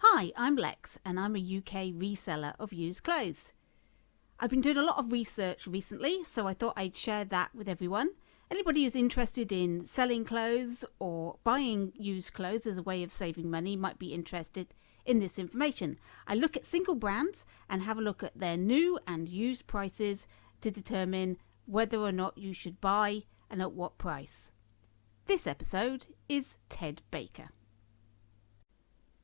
Hi, I'm Lex and I'm a UK reseller of used clothes. I've been doing a lot of research recently, so I thought I'd share that with everyone. Anybody who's interested in selling clothes or buying used clothes as a way of saving money might be interested in this information. I look at single brands and have a look at their new and used prices to determine whether or not you should buy and at what price. This episode is Ted Baker.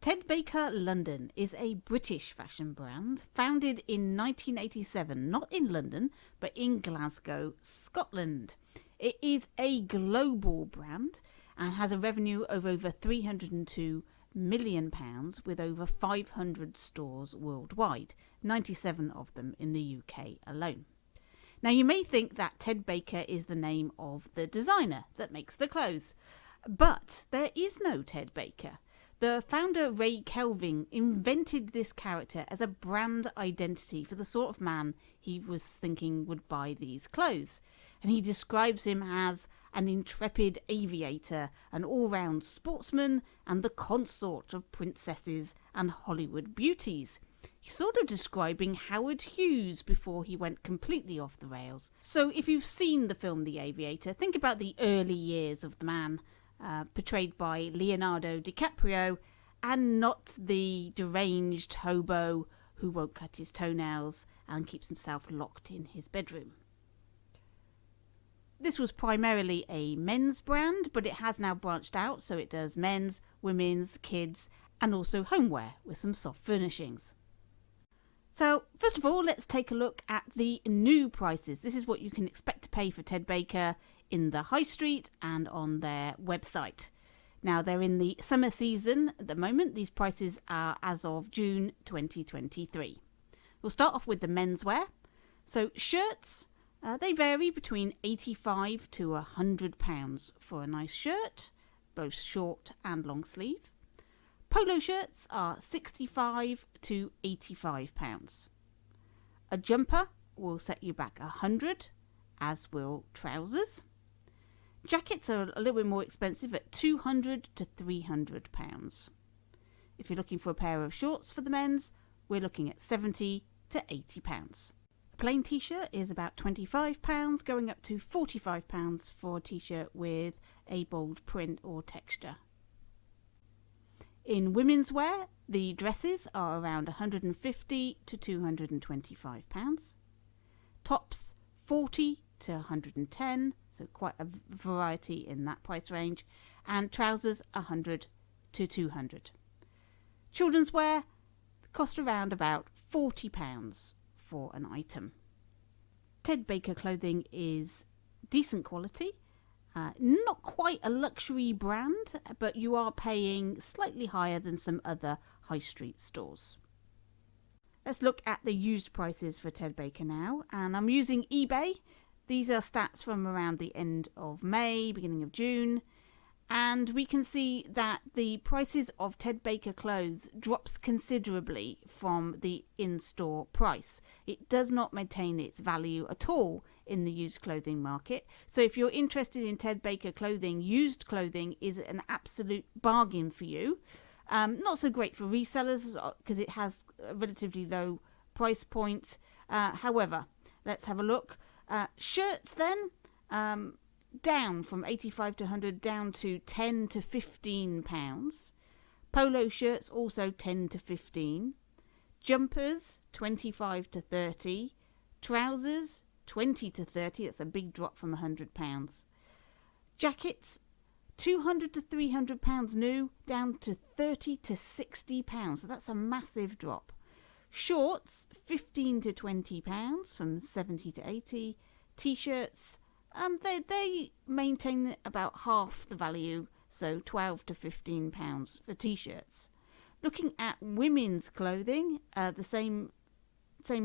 Ted Baker London is a British fashion brand founded in 1987, not in London, but in Glasgow, Scotland. It is a global brand and has a revenue of over £302 million with over 500 stores worldwide, 97 of them in the UK alone. Now, you may think that Ted Baker is the name of the designer that makes the clothes, but there is no Ted Baker. The founder, Ray Kelvin, invented this character as a brand identity for the sort of man he was thinking would buy these clothes. And he describes him as an intrepid aviator, an all-round sportsman, and the consort of princesses and Hollywood beauties. He's sort of describing Howard Hughes before he went completely off the rails. So if you've seen the film The Aviator, think about the early years of the man, portrayed by Leonardo DiCaprio, and not the deranged hobo who won't cut his toenails and keeps himself locked in his bedroom. This was primarily a men's brand, but it has now branched out, so it does men's, women's, kids, and also homeware with some soft furnishings. So, first of all, let's take a look at the new prices. This is what you can expect to pay for Ted Baker in the high street and on their website. Now, they're in the summer season at the moment. These prices are as of June 2023. We'll start off with the menswear. So shirts, they vary between £85 to £100 for a nice shirt, both short and long sleeve. Polo shirts are £65 to £85. A jumper will set you back £100, as will trousers. Jackets are a little bit more expensive at £200 to £300. If you're looking for a pair of shorts for the men's, we're looking at £70 to £80. A plain t-shirt is about £25, going up to £45 for a t-shirt with a bold print or texture. In women's wear, the dresses are around £150 to £225. Tops, £40 to £110, so quite a variety in that price range. And trousers, £100 to £200. Children's wear cost around about £40 for an item. Ted Baker clothing is decent quality. Not quite a luxury brand, but you are paying slightly higher than some other high street stores. Let's look at the used prices for Ted Baker now, and I'm using eBay. These are stats from around the end of May, beginning of June, and we can see that the prices of Ted Baker clothes drops considerably from the in-store price. It does not maintain its value at all in the used clothing market. So if you're interested in Ted Baker clothing, used clothing is an absolute bargain for you. Not so great for resellers because it has a relatively low price point. However, let's have a look. Shirts then, down from 85 to 100 down to 10 to 15 pounds. Polo shirts also 10 to 15. Jumpers 25 to 30. Trousers 20 to 30. That's a big drop from 100 pounds. Jackets 200 to 300 pounds new, down to 30 to 60 pounds. So that's a massive drop. Shorts 15 to 20 pounds from 70 to 80. T-shirts they maintain about half the value, so 12 to 15 pounds for t-shirts. Looking at women's clothing, the same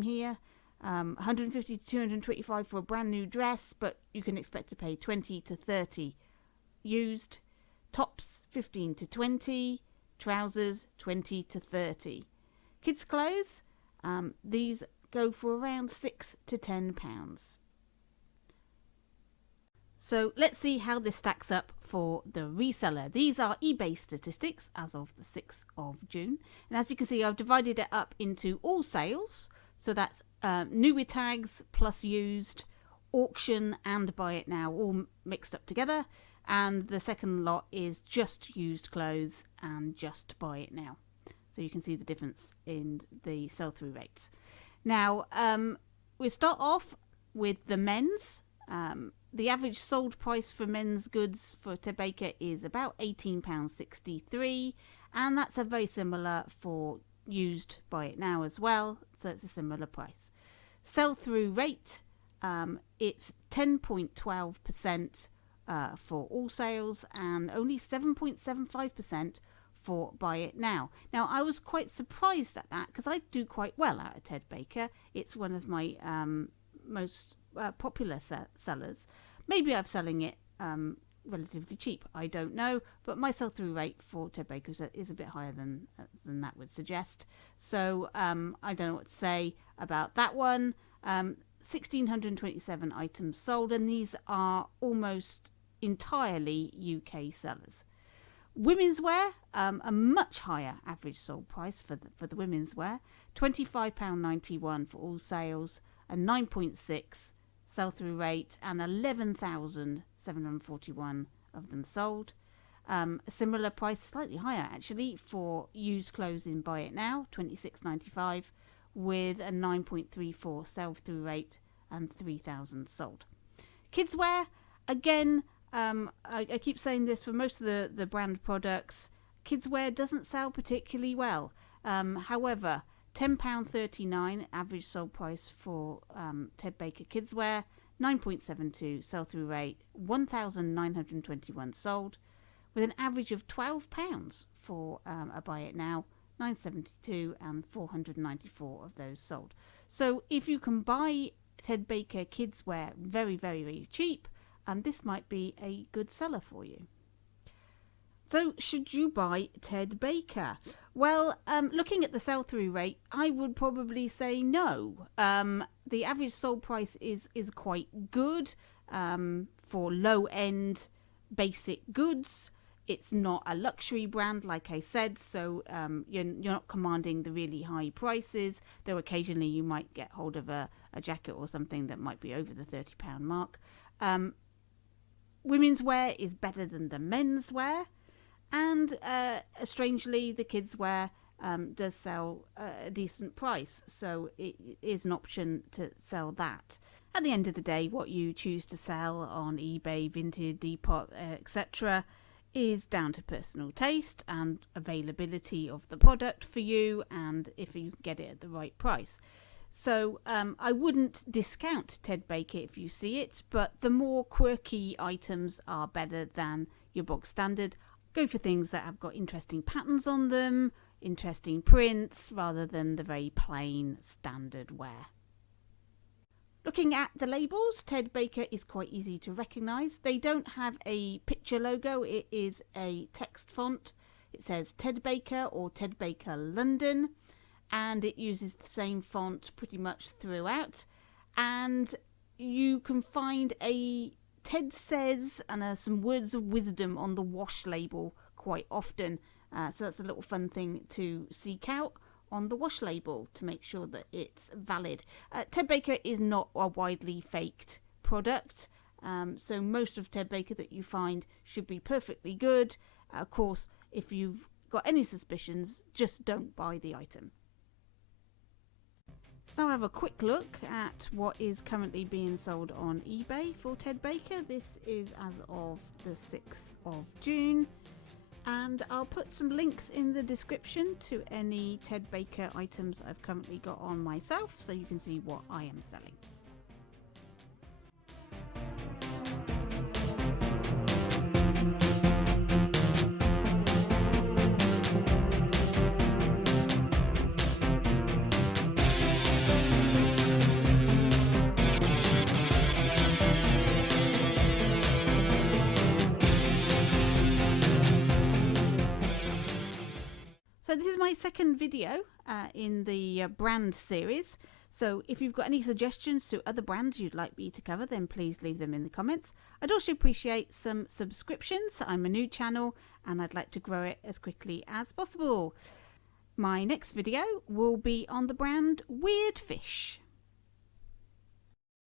here. 150 to 225 for a brand new dress, but you can expect to pay 20 to 30 used. Tops 15 to 20, trousers 20 to 30. Kids clothes, these go for around 6 to 10 pounds. So let's see how this stacks up for the reseller. These are eBay statistics as of the 6th of June. And as you can see, I've divided it up into all sales. So that's new with tags plus used, auction and buy it now, all mixed up together. And the second lot is just used clothes and just buy it now. So you can see the difference in the sell-through rates. Now, we start off with the men's. The average sold price for men's goods for Ted Baker is about £18.63, and that's a very similar for used buy it now as well, so it's a similar price. Sell-through rate, it's 10.12% for all sales and only 7.75% for buy it now. Now, I was quite surprised at that because I do quite well out of Ted Baker. It's one of my most popular sellers. Maybe I'm selling it relatively cheap, I don't know, but my sell-through rate for Ted Baker is a bit higher than that would suggest. So I don't know what to say about that one. 1,627 items sold, and these are almost entirely UK sellers. Women's wear, a much higher average sold price for the women's wear, £25.91 for all sales, a 9.6 sell-through rate, and 11,741 of them sold. A similar price, slightly higher actually, for used clothes in buy it now, £26.95, with a 9.34 sell-through rate and 3,000 sold. Kids wear, again, I keep saying this for most of the brand products, kids wear doesn't sell particularly well. However, £10.39 average sold price for Ted Baker kids wear, 9.72 sell-through rate, 1,921 sold, with an average of £12 for a buy it now, 972 and 494 of those sold. So if you can buy Ted Baker kids wear very, very, very cheap, this might be a good seller for you. So should you buy Ted Baker? Well, looking at the sell-through rate, I would probably say no. The average sold price is quite good for low-end basic goods. It's not a luxury brand, like I said, so you're not commanding the really high prices, though occasionally you might get hold of a jacket or something that might be over the £30 mark. Women's wear is better than the men's wear, and strangely the kids wear does sell a decent price, so it is an option to sell that. At the end of the day, what you choose to sell on eBay, Vinted, Depop, etc. is down to personal taste and availability of the product for you, and if you get it at the right price. So I wouldn't discount Ted Baker if you see it, but the more quirky items are better than your bog standard. Go for things that have got interesting patterns on them, interesting prints, rather than the very plain standard wear. Looking at the labels, Ted Baker is quite easy to recognise. They don't have a picture logo, it is a text font. It says Ted Baker or Ted Baker London, and it uses the same font pretty much throughout. And you can find a Ted Says and some words of wisdom on the wash label quite often. So that's a little fun thing to seek out on the wash label to make sure that it's valid. Ted Baker is not a widely faked product, so most of Ted Baker that you find should be perfectly good. Of course, if you've got any suspicions, just don't buy the item. So I'll have a quick look at what is currently being sold on eBay for Ted Baker. This is as of the 6th of June. And I'll put some links in the description to any Ted Baker items I've currently got on myself, so you can see what I am selling. So this is my second video in the brand series. So if you've got any suggestions to other brands you'd like me to cover, then please leave them in the comments. I'd also appreciate some subscriptions. I'm a new channel and I'd like to grow it as quickly as possible. My next video will be on the brand Weird Fish.